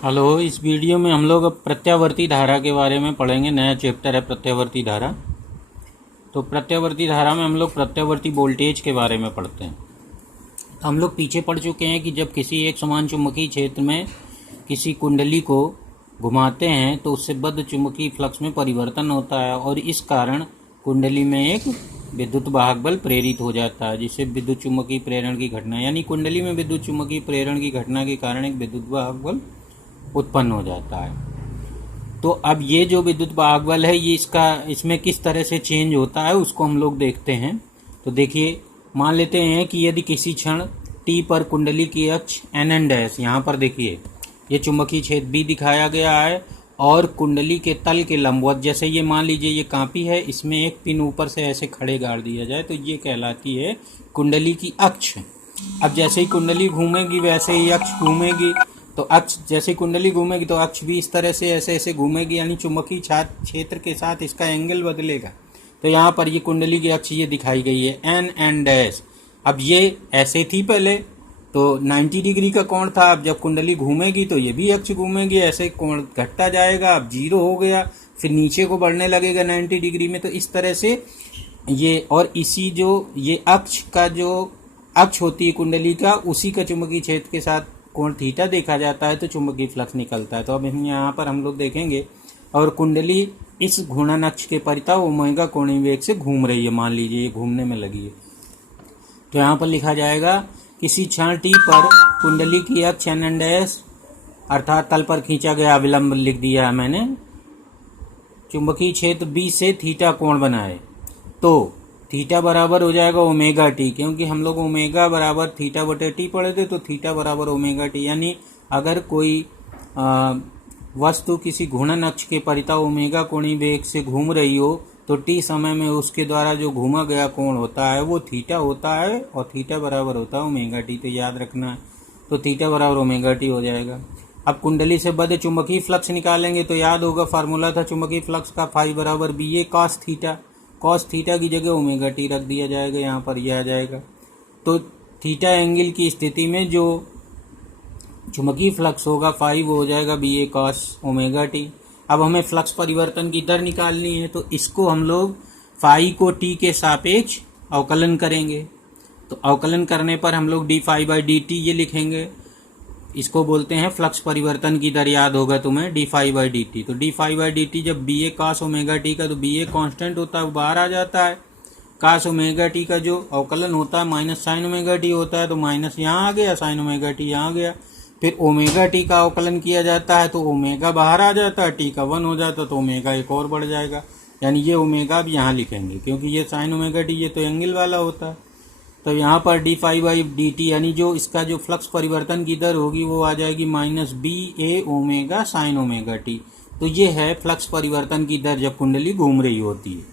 Hello. इस video में हम लोग अब प्रत्यावर्ती धारा के बारे में पढ़ेंगे। नया चैप्टर है प्रत्यावर्ती धारा। तो प्रत्यावर्ती धारा में हम लोग प्रत्यावर्ती वोल्टेज के बारे में पढ़ते हैं। तो हम लोग पीछे पढ़ चुके हैं कि जब किसी एक समान चुंबकीय क्षेत्र में किसी कुंडली को घुमाते हैं तो उससे बद्ध चुंबकीय फ्लक्स में परिवर्तन होता है और इस कारण कुंडली में एक विद्युत वाहक बल प्रेरित हो जाता है, जिससे विद्युत चुंबकीय प्रेरण की घटना यानी कुंडली में विद्युत चुंबकीय प्रेरण की घटना के कारण एक विद्युत वाहक बल उत्पन्न हो जाता है। तो अब ये जो विद्युत वाहक बल है ये इसमें किस तरह से चेंज होता है उसको हम लोग देखते हैं। तो देखिए, मान लेते हैं कि यदि किसी क्षण टी पर कुंडली की अक्ष एन एन डैश, यहाँ पर देखिए ये चुंबकीय क्षेत्र बी दिखाया गया है और कुंडली के तल के लंबवत, जैसे ये मान लीजिए ये कांपी है, इसमें एक पिन ऊपर से ऐसे खड़े गाड़ दिया जाए तो ये कहलाती है कुंडली की अक्ष। अब जैसे ही कुंडली घूमेगी वैसे ही अक्ष घूमेगी, तो अक्ष जैसे कुंडली घूमेगी तो अक्ष भी इस तरह से ऐसे ऐसे घूमेगी, यानी चुंबकीय क्षेत्र के साथ इसका एंगल बदलेगा। तो यहाँ पर ये कुंडली की अक्ष ये दिखाई गई है एन एन डैश। अब ये ऐसे थी पहले तो 90 डिग्री का कोण था, अब जब कुंडली घूमेगी तो ये भी अक्ष घूमेगी, ऐसे कोण घटता जाएगा, अब 0 हो गया, फिर नीचे को बढ़ने लगेगा 90 डिग्री में। तो इस तरह से ये और इसी जो ये अक्ष का जो अक्ष होती है कुंडली का, उसी का चुंबकीय क्षेत्र के साथ कोण थीटा देखा जाता है तो चुंबकीय फ्लक्स निकलता है। तो अब यहाँ पर हम लोग देखेंगे और कुंडली इस घूर्णन अक्ष के परितः ओमेगा कोणीय वेग से घूम रही है, मान लीजिए ये घूमने में लगी है। तो यहाँ पर लिखा जाएगा किसी क्षण टी पर कुंडली की अक्ष एन एन डैश अर्थात तल पर खींचा गया अविलंब लिख दिया है मैंने, चुंबकीय क्षेत्र बी से थीटा कोण बनाए तो थीटा बराबर हो जाएगा ओमेगा टी, क्योंकि हम लोग ओमेगा बराबर थीटा बटे टी पढ़े थे, तो थीटा बराबर ओमेगा टी। यानी अगर कोई वस्तु किसी घूर्णन अक्ष के परितः ओमेगा कोणीय वेग से घूम रही हो तो टी समय में उसके द्वारा जो घूमा गया कोण होता है वो थीटा होता है और थीटा बराबर होता है ओमेगा टी। तो याद रखना है, तो थीटा बराबर ओमेगा टी हो जाएगा। अब कुंडली से बद्ध चुंबकीय फ्लक्स निकालेंगे तो याद होगा फार्मूला था चुंबकीय फ्लक्स का, फाई बराबर बी ए कॉस थीटा। कॉस थीटा की जगह ओमेगा टी रख दिया जाएगा, यहाँ पर यह आ जाएगा। तो थीटा एंगल की स्थिति में जो चुंबकीय फ्लक्स होगा फाई वो हो जाएगा बी ए कॉस ओमेगा टी। अब हमें फ्लक्स परिवर्तन की दर निकालनी है तो इसको हम लोग फाई को टी के सापेक्ष अवकलन करेंगे। तो अवकलन करने पर हम लोग d phi by D t ये लिखेंगे, इसको बोलते हैं फ्लक्स परिवर्तन की दर। याद होगा तुम्हें D phi by D T. तो D phi by D T जब B A cos omega T का, तो बी ए कॉन्स्टेंट होता है वो बाहर आ जाता है, कास ओमेगा टी का जो अवकलन होता है माइनस साइन ओमेगा टी होता है, तो माइनस यहाँ आ गया, साइन ओमेगा टी यहाँ आ गया। फिर ओमेगा टी का अवकलन किया जाता है तो ओमेगा बाहर आ जाता है, टी का 1 हो जाता है, तो ओमेगा एक और बढ़ जाएगा। यानी ये ओमेगा अब यहाँ लिखेंगे क्योंकि ये साइन ओमेगा टी ये तो एंगल वाला होता है। तो यहाँ पर d phi by D t यानी जो इसका जो फ्लक्स परिवर्तन की दर होगी वो आ जाएगी minus b a omega sine omega T. तो ये है फ्लक्स परिवर्तन की दर जब कुंडली घूम रही होती है।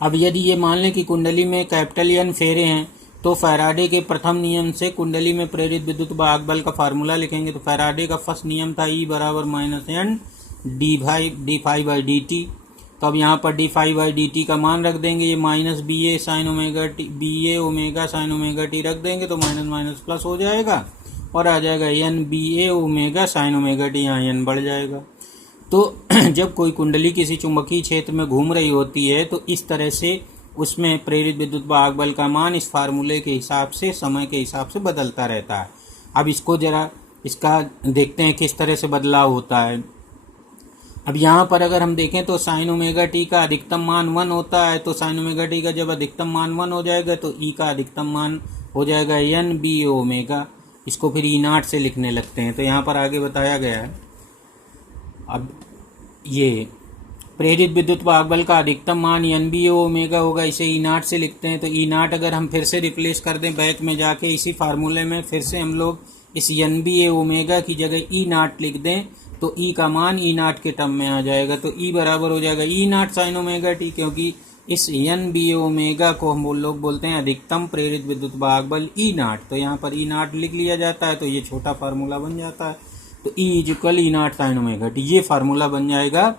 अब यदि ये मान लें कि कुंडली में कैपिटल एन फेरे हैं तो फैराडे के प्रथम नियम से कुंडली में प्रेरित विद्युत वाहक बल का फार्मूला लिखेंगे। तो फैराडे का फर्स्ट नियम था ई बराबर minus n d phi by D T. तो अब यहाँ पर d phi by D t का मान रख देंगे, ये minus b a sine omega t, b a omega sine omega t रख देंगे तो माइनस माइनस प्लस हो जाएगा और आ जाएगा N B a omega sine omega T, यहाँ एन बढ़ जाएगा। तो जब कोई कुंडली किसी चुंबकीय क्षेत्र में घूम रही होती है तो इस तरह से उसमें प्रेरित विद्युत वाहक बल का मान इस फार्मूले के हिसाब से समय के हिसाब से बदलता रहता है। अब इसको जरा इसका देखते हैं किस तरह से बदलाव होता है। अब यहाँ पर अगर हम देखें तो साइन ओमेगा टी का अधिकतम मान 1 होता है, तो साइन ओमेगा टी का जब अधिकतम मान 1 हो जाएगा तो ई का अधिकतम मान हो जाएगा एन बी ओमेगा। इसको फिर ई नॉट से लिखने लगते हैं। तो यहाँ पर आगे बताया गया है, अब ये प्रेरित विद्युत वाहक बल का अधिकतम मान एन बी ओमेगा होगा, इसे ई नॉट से लिखते हैं। तो ई नॉट अगर हम फिर से रिप्लेस कर दें बैक में जाके इसी फार्मूले में, फिर से हम लोग इस एन बी ओमेगा की जगह ई नॉट लिख दें तो ई का मान ई नॉट के टर्म में आ जाएगा। तो ई बराबर हो जाएगा ई नॉट साइन ओमेगा टी, क्योंकि इस एन बी ओमेगा को हम लोग बोलते हैं अधिकतम प्रेरित विद्युत वाहक बल ई नॉट। तो यहाँ पर ई नॉट लिख लिया जाता है तो ये छोटा फार्मूला बन जाता है। तो E is equal E not sign omega T, ये फार्मूला बन जाएगा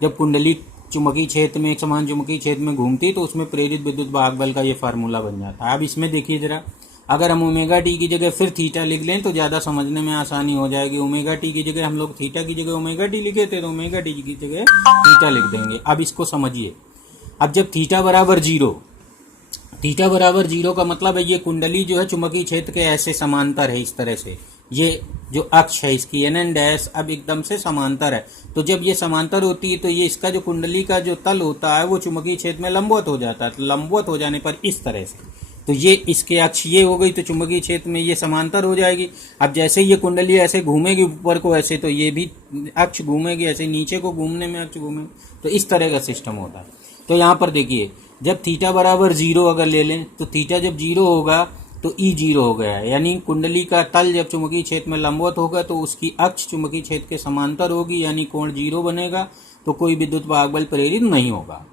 जब कुंडली चुंबकीय क्षेत्र में एक समान चुंबकीय क्षेत्र में घूमती तो उसमें प्रेरित विद्युत वाहक बल का ये फार्मूला बन जाता है। अब इसमें देखिए जरा, अगर हम ओमेगा टी की जगह फिर थीटा लिख लें तो ज़्यादा समझने में आसानी हो जाएगी। ओमेगा टी की जगह हम लोग थीटा की जगह ओमेगा टी लिखे थे, तो ओमेगा टी की जगह थीटा लिख देंगे। अब इसको समझिए। अब जब थीटा बराबर जीरो, थीटा बराबर जीरो का मतलब है ये कुंडली जो है चुंबकीय क्षेत्र के ऐसे समांतर है, इस तरह से। ये जो अक्ष है इसकी एन डैश अब एकदम से समांतर है। तो जब ये समांतर होती है तो ये इसका जो कुंडली का जो तल होता है वो चुंबकीय क्षेत्र में लंबवत हो जाता है। तो लंबवत हो जाने पर इस तरह से, तो ये इसके अक्ष ये हो गई, तो चुंबकीय क्षेत्र में ये समांतर हो जाएगी। अब जैसे ये कुंडली ऐसे घूमेगी ऊपर को ऐसे, तो ये भी अक्ष घूमेगी ऐसे, नीचे को घूमने में अक्ष घूमेगी। तो इस तरह का सिस्टम होता है। तो यहाँ पर देखिए, जब थीटा बराबर जीरो अगर ले लें तो थीटा जब जीरो होगा तो ई जीरो हो गया है, यानी कुंडली का तल जब चुंबकीय क्षेत्र में लंबवत होगा तो उसकी अक्ष चुंबकीय क्षेत्र के समांतर होगी, यानी कोण जीरो बनेगा। तो कोई विद्युत वाहक बल प्रेरित नहीं होगा।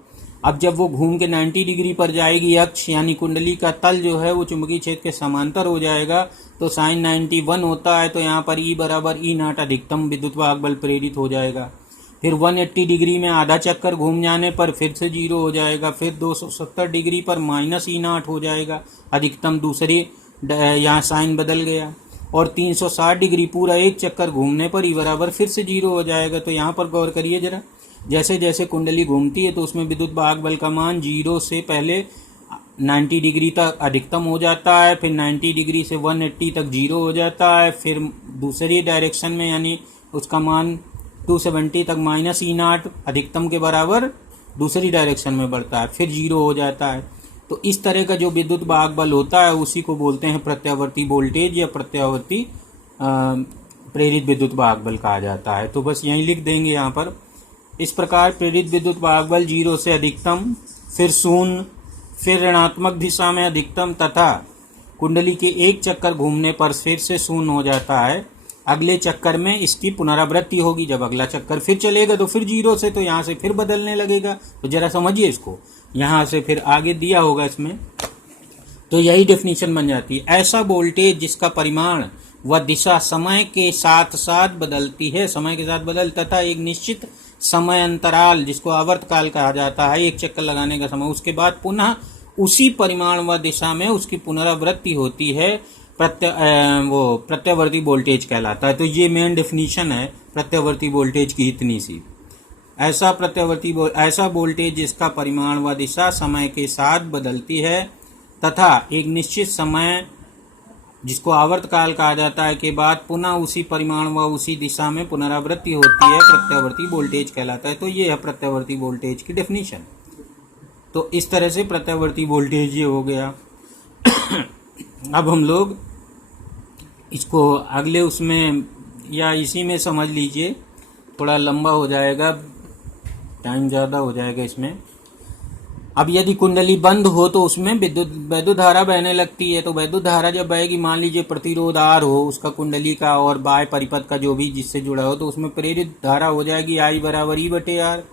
अब जब वो घूम के 90 डिग्री पर जाएगी अक्ष, यानी कुंडली का तल जो है वो चुंबकीय क्षेत्र के समांतर हो जाएगा, तो साइन 91 होता है। तो यहाँ पर ई बराबर ई नॉट अधिकतम विद्युत वाहक बल प्रेरित हो जाएगा। फिर 180 डिग्री में आधा चक्कर घूम जाने पर फिर से जीरो हो जाएगा। फिर 270 डिग्री पर माइनस ई नॉट हो जाएगा अधिकतम, दूसरी यहाँ साइन बदल गया। और 360 डिग्री पूरा एक चक्कर घूमने पर ई बराबर फिर से जीरो हो जाएगा। तो यहाँ पर गौर करिए जरा, जैसे जैसे कुंडली घूमती है तो उसमें विद्युत वाहक बल का मान जीरो से पहले 90 डिग्री तक अधिकतम हो जाता है, फिर 90 डिग्री से 180 तक जीरो हो जाता है, फिर दूसरी डायरेक्शन में यानी उसका मान 270 तक माइनस ई नॉट अधिकतम के बराबर दूसरी डायरेक्शन में बढ़ता है, फिर जीरो हो जाता है। तो इस तरह का जो विद्युत वाहक बल होता है उसी को बोलते हैं प्रत्यावर्ती वोल्टेज या प्रत्यावर्ती प्रेरित विद्युत वाहक बल कहा जाता है। तो बस यहीं लिख देंगे यहाँ पर। इस प्रकार प्रेरित विद्युत वाहक बल जीरो से अधिकतम, फिर शून्य, फिर ऋणात्मक दिशा में अधिकतम तथा कुंडली के एक चक्कर घूमने पर फिर से शून्य हो जाता है। अगले चक्कर में इसकी पुनरावृत्ति होगी। जब अगला चक्कर फिर चलेगा तो फिर जीरो से, तो यहाँ से फिर बदलने लगेगा। तो जरा समझिए इसको, यहाँ से फिर आगे दिया होगा इसमें। तो यही डेफिनेशन बन जाती है। ऐसा वोल्टेज जिसका परिमाण व दिशा समय के साथ साथ बदलती है, समय के साथ बदल तथा एक निश्चित समय अंतराल जिसको आवर्त काल कहा जाता है, एक चक्कर लगाने का समय, उसके बाद पुनः उसी परिमाण व दिशा में उसकी पुनरावृत्ति होती है, प्रत्यावर्ती वोल्टेज कहलाता है। तो ये मेन डेफिनेशन है प्रत्यावर्ती वोल्टेज की, इतनी सी। ऐसा वोल्टेज जिसका परिमाण व दिशा समय के साथ बदलती है तथा एक निश्चित समय जिसको आवर्त काल कहा जाता है के बाद पुनः उसी परिमाण व उसी दिशा में पुनरावृत्ति होती है, प्रत्यावर्ती वोल्टेज कहलाता है। तो ये है प्रत्यावर्ती वोल्टेज की डेफिनेशन। तो इस तरह से प्रत्यावर्ती वोल्टेज ये हो गया। अब हम लोग इसको अगले उसमें या इसी में समझ लीजिए, थोड़ा लंबा हो जाएगा, टाइम ज़्यादा हो जाएगा इसमें। अब यदि कुंडली बंद हो तो उसमें वैद्युत धारा बहने लगती है। तो वैद्युत धारा जब बहेगी, मान लीजिए प्रतिरोध आर हो उसका कुंडली का और बाह्य परिपथ का जो भी जिससे जुड़ा हो, तो उसमें प्रेरित धारा हो जाएगी आई बराबर ई बटे आर।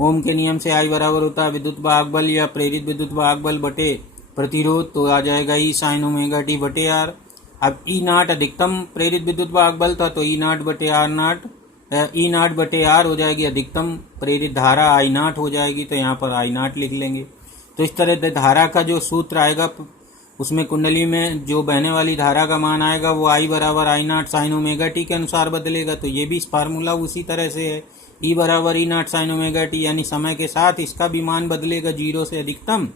ओम के नियम से आई बराबर होता है विद्युत वाहक बल या प्रेरित विद्युत वाहक बल बटे प्रतिरोध, तो आ जाएगा ई साइन ओमेगा टी बटे आर। अब ई नॉट अधिकतम प्रेरित विद्युत वाहक बल था, तो ई नॉट बटे आर नॉट, ई नॉट बटे आर हो जाएगी अधिकतम प्रेरित धारा आई नॉट हो जाएगी। तो यहाँ पर आई नॉट लिख लेंगे। तो इस तरह धारा का जो सूत्र आएगा उसमें कुंडली में जो बहने वाली धारा का मान आएगा वो आई बराबर आई नॉट साइन ओमेगा टी के अनुसार बदलेगा। तो ये भी इस फार्मूला उसी तरह से है, ई बराबर ई नॉट साइन ओमेगा टी, यानी समय के साथ इसका भी मान बदलेगा, जीरो से अधिकतम,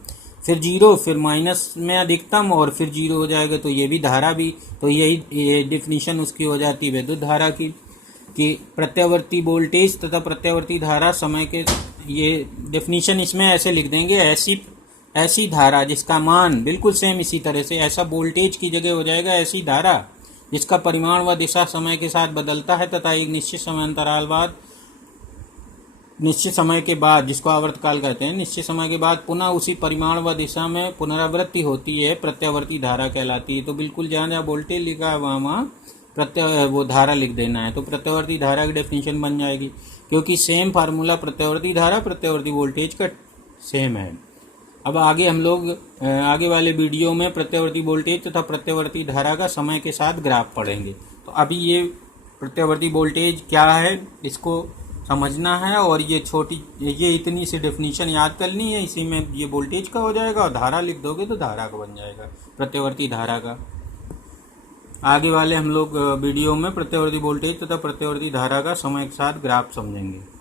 फिर जीरो, फिर माइनस में अधिकतम और फिर जीरो हो जाएगा। तो ये भी धारा भी, तो यही डेफिनेशन उसकी हो जाती है विद्युत धारा की, कि प्रत्यावर्ती वोल्टेज तथा प्रत्यावर्ती धारा समय के, ये डेफिनेशन इसमें ऐसे लिख देंगे, ऐसी धारा जिसका मान बिल्कुल सेम इसी तरह से, ऐसा वोल्टेज की जगह हो जाएगा ऐसी धारा जिसका परिमाण व दिशा समय के साथ बदलता है तथा एक निश्चित समय अंतराल बाद, निश्चित समय के बाद, जिसको आवर्तकाल कहते हैं, निश्चित समय के बाद पुनः उसी परिमाण व दिशा में पुनरावृत्ति होती है, प्रत्यावर्ती धारा कहलाती है। तो बिल्कुल जहाँ जहाँ वोल्टेज लिखा है वहाँ वो धारा लिख देना है। तो प्रत्यावर्ती धारा की डेफिनेशन बन जाएगी, क्योंकि सेम फार्मूला प्रत्यावर्ती धारा प्रत्यावर्ती वोल्टेज का सेम है। अब आगे हम लोग आगे वाले वीडियो में प्रत्यावर्ती वोल्टेज तथा प्रत्यावर्ती धारा का समय के साथ ग्राफ पढ़ेंगे। तो अभी ये प्रत्यावर्ती वोल्टेज क्या है इसको समझना है, और ये इतनी सी डेफिनेशन याद करनी है, इसी में ये वोल्टेज का हो जाएगा और धारा लिख दोगे तो धारा का बन जाएगा, प्रत्यावर्ती धारा का। आगे वाले हम लोग वीडियो में प्रत्यावर्ती वोल्टेज तथा प्रत्यावर्ती धारा का समय के साथ ग्राफ समझेंगे।